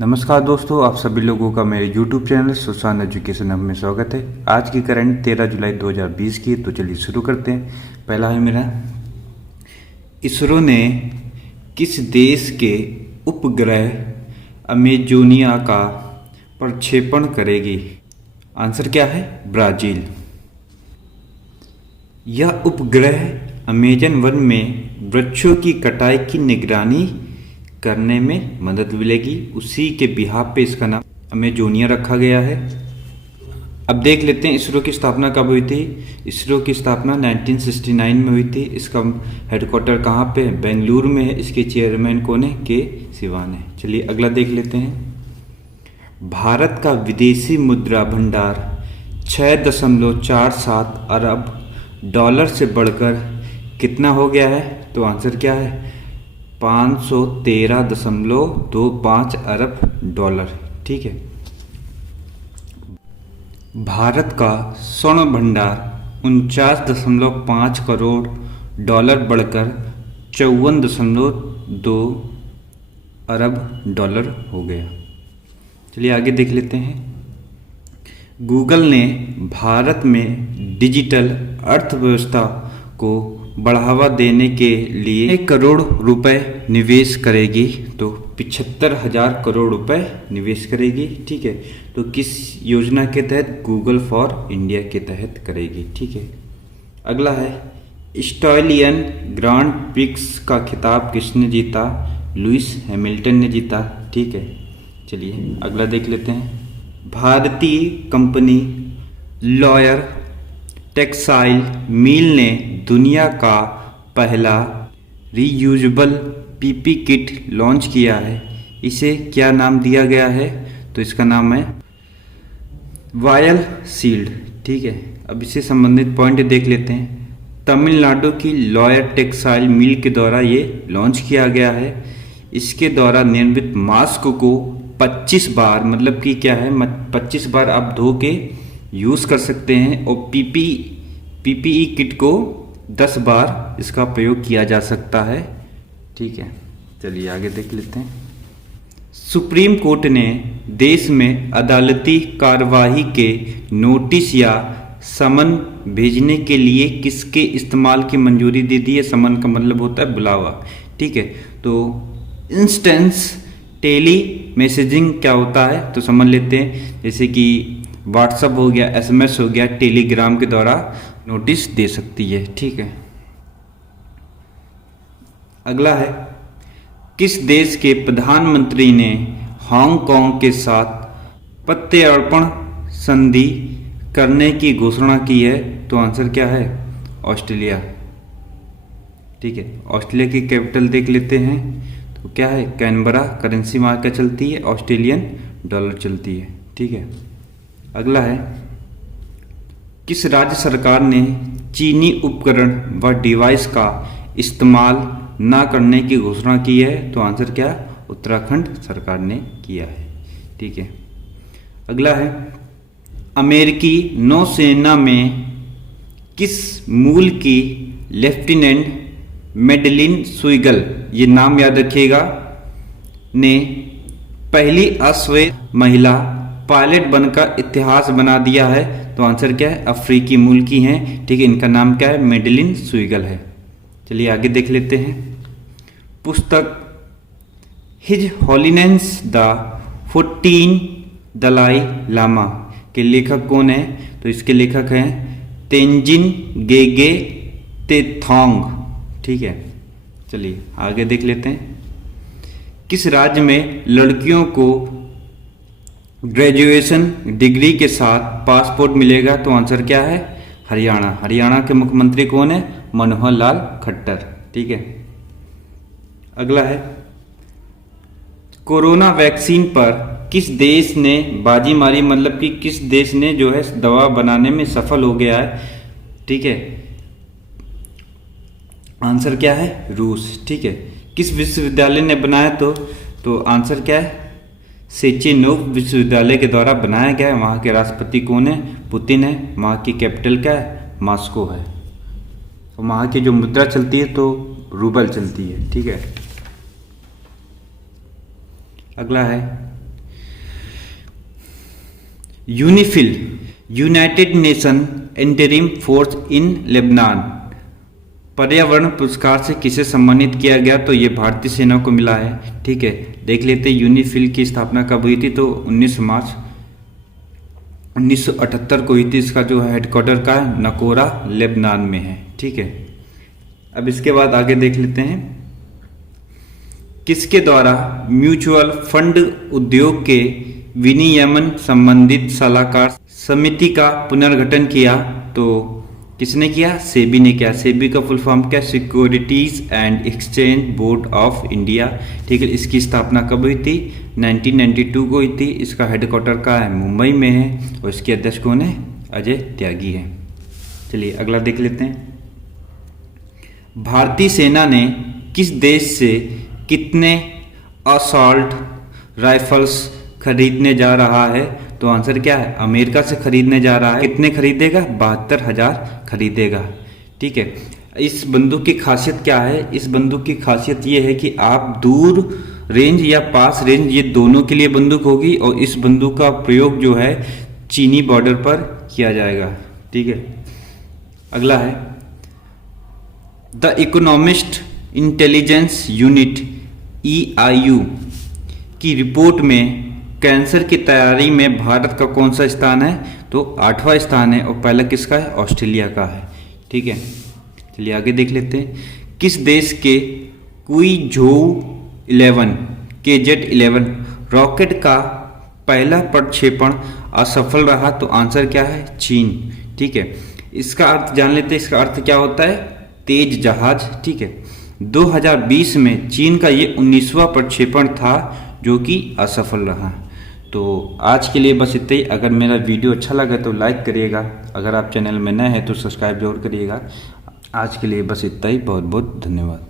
नमस्कार दोस्तों, आप सभी लोगों का मेरे YouTube channel Sushant education hub में स्वागत है। आज की करंट 13 जुलाई 2020 की, तो चलिए शुरू करते हैं। पहला है मेरा, इसरो ने किस देश के उपग्रह अमेजोनिया का प्रक्षेपण करेगी? आंसर क्या है? ब्राज़ील। यह उपग्रह अमेजन वन में वृक्षों की कटाई की निगरानी करने में मदद मिलेगी। उसी के बिहाफ पे इसका नाम अमेजोनिया रखा गया है। अब देख लेते हैं इसरो की स्थापना कब हुई थी। इसरो की स्थापना 1969 में हुई थी। इसका हेडक्वार्टर कहाँ पे है? बेंगलुरु में है। इसके चेयरमैन कौन है? के सिवान है। चलिए अगला देख लेते हैं। भारत का विदेशी मुद्रा भंडार 6.47 अरब डॉलर से बढ़कर कितना हो गया है? तो आंसर क्या है? 513.25 अरब डॉलर। ठीक है। भारत का स्वर्ण भंडार 49.5 करोड़ डॉलर बढ़कर 54.2 अरब डॉलर हो गया। चलिए आगे देख लेते हैं। गूगल ने भारत में डिजिटल अर्थव्यवस्था को बढ़ावा देने के लिए 1 करोड़ रुपए निवेश करेगी। तो 75,000 करोड़ रुपए निवेश करेगी। ठीक है। तो किस योजना के तहत? गूगल फॉर इंडिया के तहत करेगी। ठीक है। अगला है, ऑस्ट्रेलियन ग्रांड प्रिक्स का खिताब किसने जीता? लुइस हैमिल्टन ने जीता। ठीक है। चलिए अगला देख लेते हैं। भारतीय कंपनी लॉयर टेक्सटाइल मिल ने दुनिया का पहला रीयूजेबल पीपी किट लॉन्च किया है। इसे क्या नाम दिया गया है? तो इसका नाम है वायल शील्ड। ठीक है। अब इससे संबंधित पॉइंट देख लेते हैं। तमिलनाडु की लॉयर टेक्सटाइल मिल के द्वारा ये लॉन्च किया गया है। इसके द्वारा निर्मित मास्क को 25 बार, मतलब कि क्या है, 25 बार आप धो के यूज़ कर सकते हैं। और पीपीई किट को 10 बार इसका प्रयोग किया जा सकता है। ठीक है। चलिए आगे देख लेते हैं। सुप्रीम कोर्ट ने देश में अदालती कार्यवाही के नोटिस या समन भेजने के लिए किसके इस्तेमाल की मंजूरी दे दी है? समन का मतलब होता है बुलावा। ठीक है। तो इंस्टेंस टेली मैसेजिंग क्या होता है? तो समझ लेते हैं। जैसे कि व्हाट्सअप हो गया, एसएमएस हो गया, टेलीग्राम के द्वारा नोटिस दे सकती है। ठीक है। अगला है, किस देश के प्रधानमंत्री ने हांगकांग के साथ प्रत्यर्पण संधि करने की घोषणा की है? तो आंसर क्या है? ऑस्ट्रेलिया। ठीक है। ऑस्ट्रेलिया की कैपिटल देख लेते हैं। तो क्या है? कैनबरा। करेंसी वहाँ क्या चलती है? ऑस्ट्रेलियन डॉलर चलती है। ठीक है। अगला है, किस राज्य सरकार ने चीनी उपकरण व डिवाइस का इस्तेमाल न करने की घोषणा की है? तो आंसर क्या? उत्तराखंड सरकार ने किया है। ठीक है। अगला है, अमेरिकी नौसेना में किस मूल की लेफ्टिनेंट मेडलिन सुइगल, ये नाम याद रखिएगा, ने पहली अश्वेत महिला पायलट बनकर इतिहास बना दिया है? तो आंसर क्या है? अफ्रीकी मूल की हैं। ठीक है। इनका नाम क्या है? मेडलिन सुइगल है। चलिए आगे देख लेते हैं। पुस्तक हिज हॉलिनेस द 14 दलाई लामा के लेखक कौन है? तो इसके लेखक हैं तेंजिन गेगे तेथोंग। ठीक है। चलिए आगे देख लेते हैं। किस राज्य में लड़कियों को ग्रेजुएशन डिग्री के साथ पासपोर्ट मिलेगा? तो आंसर क्या है? हरियाणा। हरियाणा के मुख्यमंत्री कौन है? मनोहर लाल खट्टर। ठीक है। अगला है, कोरोना वैक्सीन पर किस देश ने बाजी मारी, मतलब कि किस देश ने जो है दवा बनाने में सफल हो गया है? ठीक है। आंसर क्या है? रूस। ठीक है। किस विश्वविद्यालय ने बनाया? तो आंसर क्या है? सेचेनोव विश्वविद्यालय के द्वारा बनाया गया है। वहाँ के राष्ट्रपति कौन है? पुतिन है। वहाँ की कैपिटल क्या है? मॉस्को है। तो वहाँ की जो मुद्रा चलती है तो रूबल चलती है। ठीक है। अगला है, UNIFIL United nation interim force in Lebanon पर्यावरण पुरस्कार से किसे सम्मानित किया गया? तो ये भारतीय सेना को मिला है। ठीक है, देख लेते हैं यूनिफिल की स्थापना कब हुई थी। तो 19 मार्च 1978 को हुई थी। इसका जो हेडक्वार्टर का नकोरा लेबनान में है। ठीक है, अब इसके बाद आगे देख लेते हैं, किसके द्वारा म्यूचुअल फंड उद्योग के विनियमन संबंधित सलाहकार समिति का पुनर्गठन किया? तो किसने किया? सेबी ने किया। सेबी का फुल फॉर्म क्या? Securities and exchange board of India. ठीक है, इसकी स्थापना कब हुई थी? 1992 को हुई थी। इसका हेडक्वार्टर का है मुंबई में है और इसके अध्यक्ष कौन है? अजय त्यागी है। चलिए अगला देख लेते हैं, भारतीय सेना ने किस देश से कितने असॉल्ट राइफल्स खरीदने जा रहा है? तो आंसर क्या है? अमेरिका से खरीदने जा रहा है। कितने खरीदेगा? 72,000 खरीदेगा। ठीक है, इस बंदूक की खासियत क्या है? इस बंदूक की खासियत ये है कि आप दूर रेंज या पास रेंज ये दोनों के लिए बंदूक होगी और इस बंदूक का प्रयोग जो है चीनी बॉर्डर पर किया जाएगा। ठीक है, अगला है, the economist intelligence unit EIU की रिपोर्ट में कैंसर की तैयारी में भारत का कौन सा स्थान है? तो 8वां स्थान है और पहला किसका है? ऑस्ट्रेलिया का है। ठीक है, चलिए आगे देख लेते हैं, किस देश के क्विझोउ 11 KZ-11 रॉकेट का पहला प्रक्षेपण असफल रहा? तो आंसर क्या है? चीन। ठीक है, इसका अर्थ जान लेते हैं। इसका अर्थ क्या होता है? तेज जहाज। ठीक है, 2020 में चीन का ये 19वां प्रक्षेपण था जो कि असफल रहा। तो आज के लिए बस इतना ही। अगर मेरा वीडियो अच्छा लगा तो लाइक करिएगा, अगर आप चैनल में नए हैं तो सब्सक्राइब जरूर करिएगा। आज के लिए बस इतना ही। बहुत बहुत धन्यवाद।